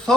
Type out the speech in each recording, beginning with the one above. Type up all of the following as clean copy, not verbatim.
100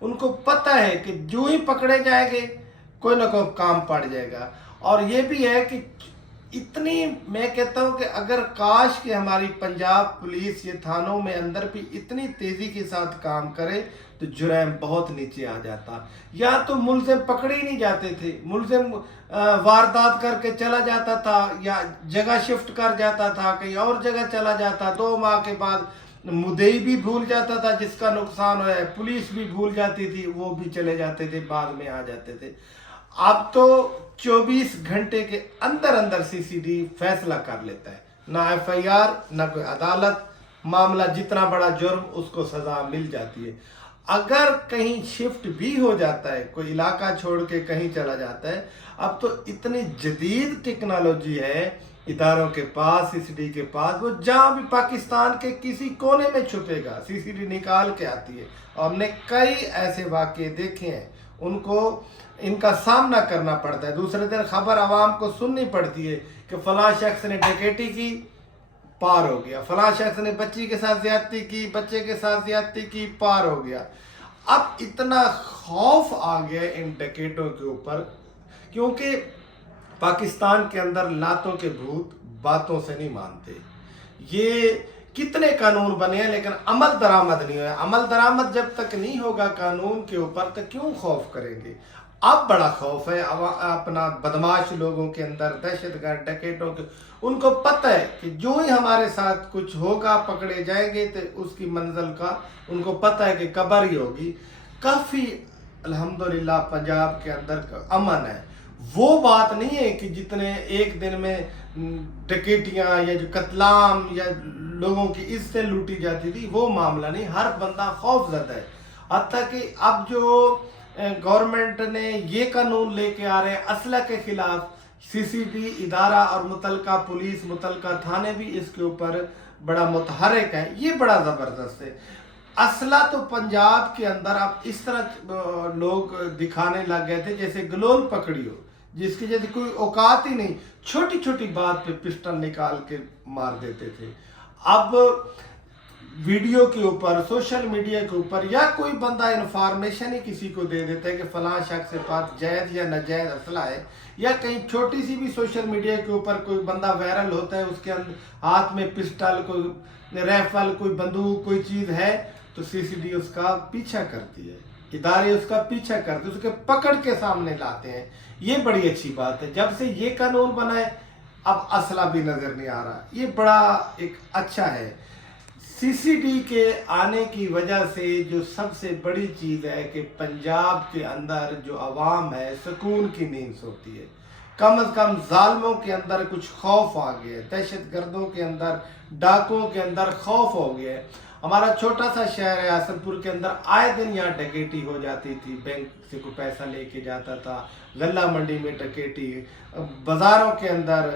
ان کو پتہ ہے کہ جو ہی پکڑے جائیں گے کوئی نہ کوئی کام پڑ جائے گا. اور یہ بھی ہے کہ اتنی میں کہتا ہوں کہ اگر کاش کہ ہماری پنجاب پولیس یہ تھانوں میں اندر بھی اتنی تیزی کے ساتھ کام کرے تو جرائم بہت نیچے آ جاتا. یا تو ملزم پکڑے ہی نہیں جاتے تھے, ملزم واردات کر کے چلا جاتا تھا یا جگہ شفٹ کر جاتا تھا, کہیں اور جگہ چلا جاتا, 2 ماہ کے بعد مدعی بھی بھول جاتا تھا جس کا نقصان ہوا ہے, پولیس بھی بھول جاتی تھی, وہ بھی چلے جاتے تھے, بعد میں آ جاتے تھے. اب تو 24 گھنٹے کے اندر اندر سی سی ڈی فیصلہ کر لیتا ہے, نہ ایف آئی آر نہ کوئی عدالت, معاملہ جتنا بڑا جرم اس کو سزا مل جاتی ہے. اگر کہیں شفٹ بھی ہو جاتا ہے, کوئی علاقہ چھوڑ کے کہیں چلا جاتا ہے, اب تو اتنی جدید ٹیکنالوجی ہے اداروں کے پاس, سی سی ڈی کے پاس, وہ جہاں بھی پاکستان کے کسی کونے میں چھپے گا سی سی ڈی نکال کے آتی ہے. اور ہم نے کئی ایسے واقعے دیکھے ہیں, ان کا سامنا کرنا پڑتا ہے. دوسرے دن خبر عوام کو سننی پڑتی ہے کہ فلاں شخص نے ڈکیٹی کی, پار ہو گیا, فلاں شخص نے بچی کے ساتھ زیادتی کی, بچے کے ساتھ زیادتی کی, پار ہو گیا. اب اتنا خوف آ گیا ان ڈکیٹوں کے اوپر, کیونکہ پاکستان کے اندر لاتوں کے بھوت باتوں سے نہیں مانتے. یہ کتنے قانون بنے ہیں لیکن عمل درآمد نہیں ہوا. عمل درآمد جب تک نہیں ہوگا قانون کے اوپر تو کیوں خوف کریں گے. اب بڑا خوف ہے اپنا بدماش لوگوں کے اندر, دہشت گرد ڈکیٹوں کے. ان کو پتہ ہے کہ جو ہی ہمارے ساتھ کچھ ہوگا, پکڑے جائیں گے تو اس کی منزل کا ان کو پتہ ہے کہ قبر ہی ہوگی. کافی الحمدللہ پنجاب کے اندر امن ہے. وہ بات نہیں ہے کہ جتنے ایک دن میں ڈکیٹیاں یا جو قتل عام یا لوگوں کی عزتیں لوٹی جاتی تھی, وہ معاملہ نہیں. ہر بندہ خوف زدہ ہے. حتیٰ کہ اب جو گورنمنٹ نے یہ قانون لے کے آ رہے ہیں اسلحہ کے خلاف, سی سی ڈی ادارہ اور متعلقہ پولیس, متعلقہ تھانے بھی اس کے اوپر بڑا متحرک ہیں. یہ بڑا زبردست ہے. اسلحہ تو پنجاب کے اندر اب اس طرح لوگ دکھانے لگ گئے تھے جیسے گلول پکڑی ہو, جس کی جیسے کوئی اوقات ہی نہیں, چھوٹی چھوٹی بات پہ پسٹل نکال کے مار دیتے تھے. اب ویڈیو کے اوپر, سوشل میڈیا کے اوپر, یا کوئی بندہ انفارمیشن ہی کسی کو دے دیتا ہے کہ فلاں شخص کے پاس جائز یا ناجائز اسلحہ ہے, یا کہیں چھوٹی سی بھی سوشل میڈیا کے اوپر کوئی بندہ وائرل ہوتا ہے, اس کے ہاتھ میں پسٹل, کوئی ریفل, کوئی بندوق, کوئی چیز ہے, تو سی سی ڈی اس کا پیچھا کرتی ہے, ادارے اس کا پیچھا کرتے ہیں, اس کے پکڑ کے سامنے لاتے ہیں. یہ بڑی اچھی بات ہے. جب سے یہ قانون بنا ہے اب اسلحہ بھی نظر نہیں آ رہا. یہ بڑا ایک اچھا ہے. سی سی ڈی کے آنے کی وجہ سے جو سب سے بڑی چیز ہے کہ پنجاب کے اندر جو عوام ہے سکون کی نیند سوتی ہے. کم از کم ظالموں کے اندر کچھ خوف آ گیا ہے, دہشت گردوں کے اندر, ڈاکوں کے اندر خوف ہو گیا ہے. ہمارا چھوٹا سا شہر ہے حسن پور کے اندر, آئے دن یہاں ڈکیٹی ہو جاتی تھی, بینک سے کوئی پیسہ لے کے جاتا تھا, غلہ منڈی میں ڈکیٹی, بازاروں کے اندر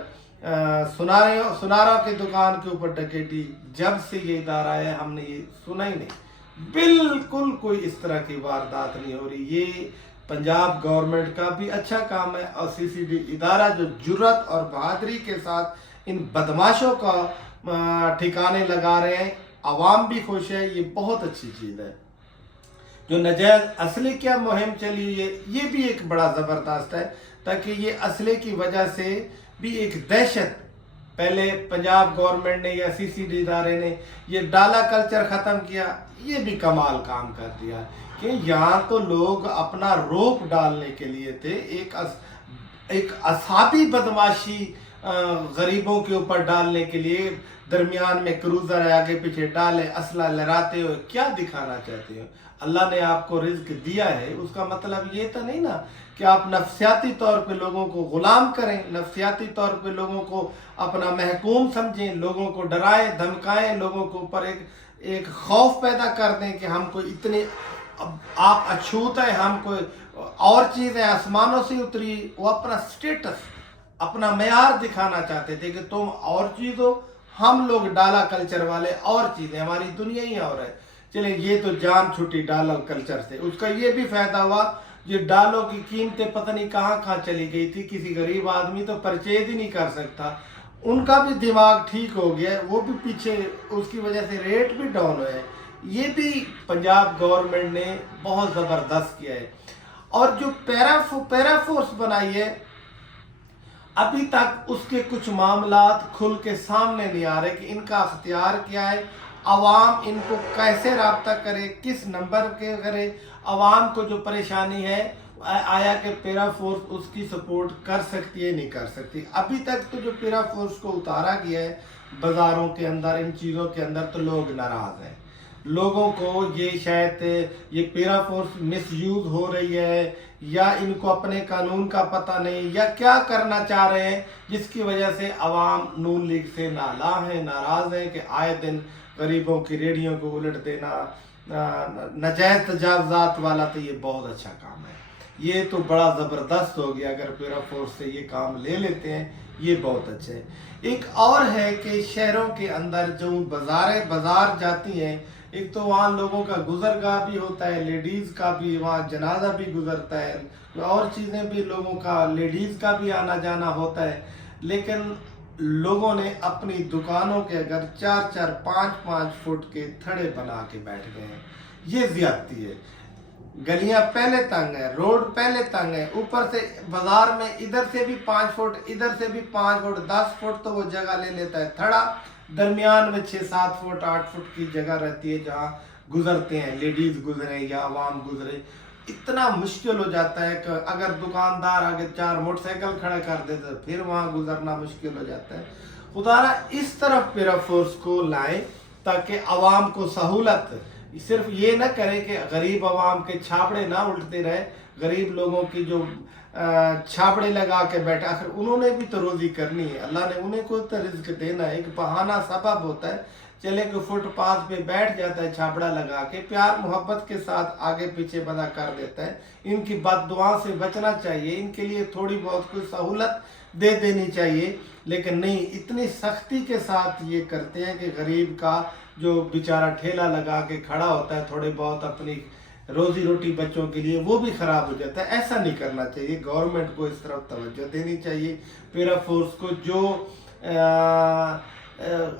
سناروں کی دکان کے اوپر ڈکیٹی. جب سے یہ ادارہ ہے ہم نے یہ سنا ہی نہیں, بالکل کوئی اس طرح کی واردات نہیں ہو رہی. یہ پنجاب گورنمنٹ کا بھی اچھا کام ہے, اور سی سی ڈی ادارہ جو جرت اور بہادری کے ساتھ ان بدماشوں کا ٹھکانے لگا رہے ہیں, عوام بھی خوش ہے. یہ بہت اچھی چیز ہے. جو نجائز اسلحے کیا مہم چلی ہوئی ہے یہ بھی ایک بڑا زبردست ہے, تاکہ یہ اسلحے کی وجہ سے بھی ایک دہشت, پہلے پنجاب گورنمنٹ نے یا سی سی ڈی ادارے نے یہ ڈالا کلچر ختم کیا, یہ بھی کمال کام کر دیا کہ یہاں تو لوگ اپنا روپ ڈالنے کے لیے تھے, ایک اصحابی بدماشی غریبوں کے اوپر ڈالنے کے لیے, درمیان میں کروزر ہے, آگے پیچھے ڈالے, اسلحہ لہراتے ہوئے. کیا دکھانا چاہتے ہیں؟ اللہ نے آپ کو رزق دیا ہے, اس کا مطلب یہ تو نہیں نا کہ آپ نفسیاتی طور پہ لوگوں کو غلام کریں, نفسیاتی طور پہ لوگوں کو اپنا محکوم سمجھیں, لوگوں کو ڈرائیں دھمکائیں, لوگوں کے اوپر ایک خوف پیدا کر دیں کہ ہم کوئی اتنے آپ اچھوت ہیں, ہم کوئی اور چیزیں آسمانوں سے اتری. وہ اپنا سٹیٹس, اپنا معیار دکھانا چاہتے تھے کہ تم اور چیز ہو, ہم لوگ ڈالا کلچر والے اور چیزیں, ہماری دنیا ہی اور ہے. چلیں یہ تو جان چھٹی ڈالا کلچر سے, اس کا یہ بھی فائدہ ہوا, یہ ڈالوں کی قیمتیں پتہ نہیں کہاں کہاں چلی گئی تھی, کسی غریب آدمی تو پرچیز ہی نہیں کر سکتا, ان کا بھی دماغ ٹھیک ہو گیا, وہ بھی پیچھے, اس کی وجہ سے ریٹ بھی ڈاؤن ہوئے. یہ بھی پنجاب گورنمنٹ نے بہت زبردست کیا ہے. اور جو پیرا فورس بنائی ہے ابھی تک اس کے کچھ معاملات کھل کے سامنے نہیں آ رہے کہ ان کا اختیار کیا ہے، عوام ان کو کیسے رابطہ کرے، کس نمبر کے کرے، عوام کو جو پریشانی ہے آیا کہ پیرا فورس اس کی سپورٹ کر سکتی ہے نہیں کر سکتی. ابھی تک تو جو پیرا فورس کو اتارا گیا ہے بازاروں کے اندر، ان چیزوں کے اندر، تو لوگ ناراض ہیں. لوگوں کو یہ شاید یہ پیرا فورس مس یوز ہو رہی ہے، یا ان کو اپنے قانون کا پتہ نہیں، یا کیا کرنا چاہ رہے ہیں، جس کی وجہ سے عوام نون لیگ سے نالاں ہیں، ناراض ہیں کہ آئے دن غریبوں کی ریڑھیوں کو الٹ دینا، نجائز تجاوزات والا. تو یہ بہت اچھا کام ہے، یہ تو بڑا زبردست ہو گیا اگر پیرا فورس سے یہ کام لے لیتے ہیں، یہ بہت اچھا ہے. ایک اور ہے کہ شہروں کے اندر جو بازار جاتی ہیں، ایک تو وہاں لوگوں کا گزرگاہ بھی ہوتا ہے، لیڈیز کا بھی وہاں جنازہ بھی گزرتا ہے، اور چیزیں بھی لوگوں کا، لیڈیز کا بھی آنا جانا ہوتا ہے. لیکن لوگوں نے اپنی دکانوں کے اگر 4-4 5-5 فٹ کے تھڑے بنا کے بیٹھ گئے ہیں. یہ زیادتی ہے. گلیاں پہلے تنگ ہیں، روڈ پہلے تنگ ہیں، اوپر سے بازار میں ادھر سے بھی 5 فٹ، ادھر سے بھی 5 فٹ، 10 فٹ تو وہ جگہ لے لیتا ہے تھڑا. درمیان میں 6-7 فٹ 8 فٹ کی جگہ رہتی ہے جہاں گزرتے ہیں، لیڈیز گزرے یا عوام گزرے. اتنا مشکل ہو جاتا ہے کہ اگر دکاندار آگے 4 موٹر سائیکل کھڑا کر دیتے تو پھر وہاں گزرنا مشکل ہو جاتا ہے. خدا را اس طرف پیرا فورس کو لائیں تاکہ عوام کو سہولت، صرف یہ نہ کرے کہ غریب عوام کے چھاپڑے نہ الٹتے رہے، غریب لوگوں کی جو چھاپڑے لگا کے بیٹھا، آخر انہوں نے بھی تو روزی کرنی ہے، اللہ نے انہیں کو تو رزق دینا ہے. ایک بہانہ سبب ہوتا ہے، چلے کہ فٹ پاتھ پہ بیٹھ جاتا ہے چھاپڑا لگا کے، پیار محبت کے ساتھ آگے پیچھے بنا کر دیتا ہے. ان کی بد دعا سے بچنا چاہیے، ان کے لیے تھوڑی بہت کوئی سہولت دے دینی چاہیے. لیکن نہیں، اتنی سختی کے ساتھ یہ کرتے ہیں کہ غریب کا جو بیچارہ ٹھیلا لگا کے کھڑا ہوتا ہے تھوڑے بہت اپنی روزی روٹی بچوں کے لیے، وہ بھی خراب ہو جاتا ہے. ایسا نہیں کرنا چاہیے. گورنمنٹ کو اس طرف توجہ دینی چاہیے. پیرا فورس کو جو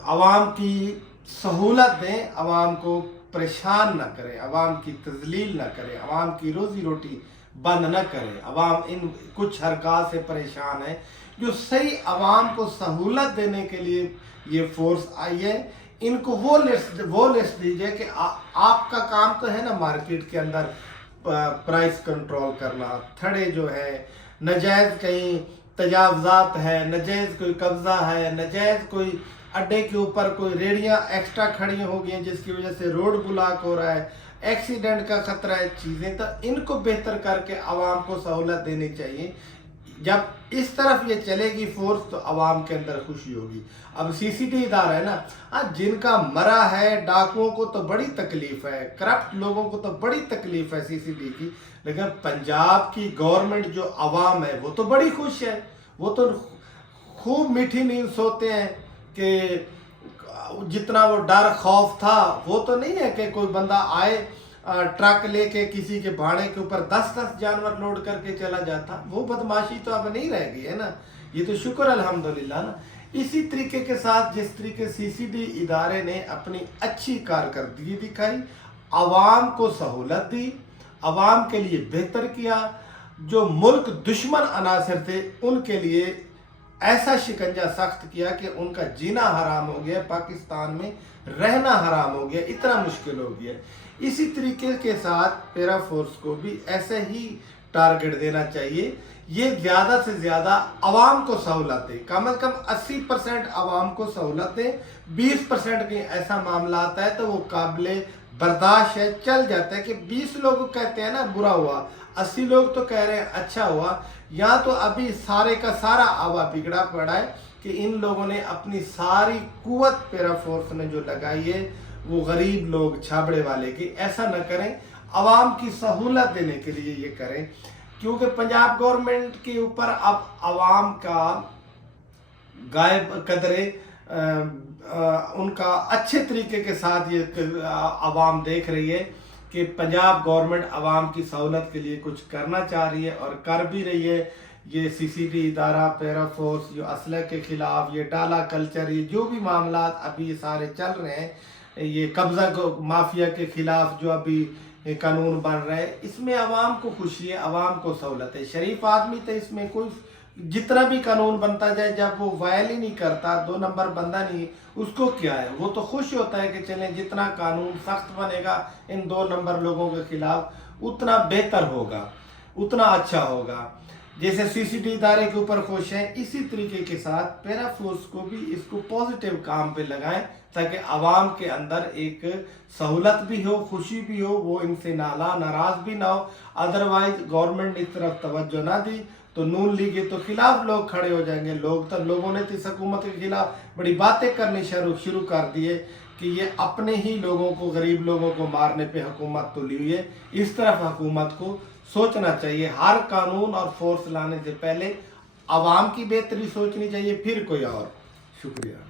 عوام کی سہولت دیں، عوام کو پریشان نہ کرے، عوام کی تذلیل نہ کرے، عوام کی روزی روٹی بند نہ کرے. عوام ان کچھ حرکات سے پریشان ہے، جو صحیح عوام کو سہولت دینے کے لیے یہ فورس آئی ہے. ان کو وہ لسٹ دیجئے کہ آپ کا کام تو ہے نا مارکیٹ کے اندر پرائس کنٹرول کرنا، تھڑے جو ہے، نجائز کہیں تجاوزات ہے، نجائز کوئی قبضہ ہے، نجائز کوئی اڈے کے اوپر کوئی ریڑیاں ایکسٹرا کھڑی ہو گئی ہیں جس کی وجہ سے روڈ بلاک ہو رہا ہے، ایکسیڈنٹ کا خطرہ ہے، چیزیں تو ان کو بہتر کر کے عوام کو سہولت دینی چاہیے. جب اس طرف یہ چلے گی فورس تو عوام کے اندر خوشی ہوگی. اب سی سی ٹی ادارہ ہے نا، جن کا مرا ہے، ڈاکوؤں کو تو بڑی تکلیف ہے، کرپٹ لوگوں کو تو بڑی تکلیف ہے سی سی ٹی کی. لیکن پنجاب کی گورنمنٹ جو عوام ہے وہ تو بڑی خوش ہے، وہ تو خوب میٹھی نیند سوتے ہیں کہ جتنا وہ ڈر خوف تھا وہ تو نہیں ہے کہ کوئی بندہ آئے ٹرک لے کے کسی کے بھاڑے کے اوپر 10 جانور لوڈ کر کے چلا جاتا. وہ بدماشی تو اب نہیں رہ گئی ہے نا. یہ تو شکر الحمدللہ نا. اسی طریقے کے ساتھ جس طریقے سی سی ڈی ادارے نے اپنی اچھی کارکردگی دکھائی، عوام کو سہولت دی، عوام کے لیے بہتر کیا، جو ملک دشمن عناصر تھے ان کے لیے ایسا شکنجہ سخت کیا کہ ان کا جینا حرام ہو گیا، پاکستان میں رہنا حرام ہو گیا، اتنا مشکل ہو گیا. اسی طریقے کے ساتھ پیرا فورس کو بھی ایسے ہی ٹارگٹ دینا چاہیے. یہ زیادہ سے زیادہ عوام کو سہولت دے، کم از کم 80% عوام کو سہولت دے. 20% کے ایسا معاملہ آتا ہے تو وہ قابل برداشت ہے، چل جاتا ہے کہ 20 لوگ کہتے ہیں نا برا ہوا، 80 لوگ تو کہہ رہے ہیں اچھا ہوا. یہاں تو ابھی سارے کا سارا آوا بگڑا پڑا ہے کہ ان لوگوں نے اپنی ساری قوت پیرا فورس نے جو لگائی ہے وہ غریب لوگ چھابڑے والے کی. ایسا نہ کریں، عوام کی سہولت دینے کے لیے یہ کریں، کیونکہ پنجاب گورنمنٹ کے اوپر اب عوام کا غائب قدرے ان کا اچھے طریقے کے ساتھ یہ عوام دیکھ رہی ہے کہ پنجاب گورنمنٹ عوام کی سہولت کے لیے کچھ کرنا چاہ رہی ہے اور کر بھی رہی ہے. یہ سی سی ٹی ادارہ، پیرا فورس، جو اسلحے کے خلاف، یہ ڈالا کلچر، یہ جو بھی معاملات ابھی یہ سارے چل رہے ہیں، یہ قبضہ مافیا کے خلاف جو ابھی قانون بن رہا ہے، اس میں عوام کو خوشی ہے، عوام کو سہولت ہے. شریف آدمی تو اس میں کوئی جتنا بھی قانون بنتا جائے جب وہ وائل ہی نہیں کرتا، 2 نمبر بندہ نہیں، اس کو کیا ہے؟ وہ تو خوش ہوتا ہے کہ چلیں جتنا قانون سخت بنے گا ان 2 نمبر لوگوں کے خلاف اتنا بہتر ہوگا، اتنا اچھا ہوگا. جیسے CCTV ادارے کے اوپر خوش ہیں، اسی طریقے کے ساتھ پیرا فورس کو بھی اس کو پازیٹیو کام پہ لگائیں تاکہ عوام کے اندر ایک سہولت بھی ہو، خوشی بھی ہو، وہ ان سے ناراض بھی نہ ہو. ادروائز گورنمنٹ اس طرف توجہ نہ دی تو نون لیگ تو خلاف لوگ کھڑے ہو جائیں گے. لوگوں نے تو اس حکومت کے خلاف بڑی باتیں کرنی شروع کر دی ہے کہ یہ اپنے ہی لوگوں کو، غریب لوگوں کو مارنے پہ حکومت تلی ہوئی ہے. اس طرف حکومت کو سوچنا چاہیے. ہر قانون اور فورس لانے سے پہلے عوام کی بہتری سوچنی چاہیے، پھر کوئی اور. شکریہ.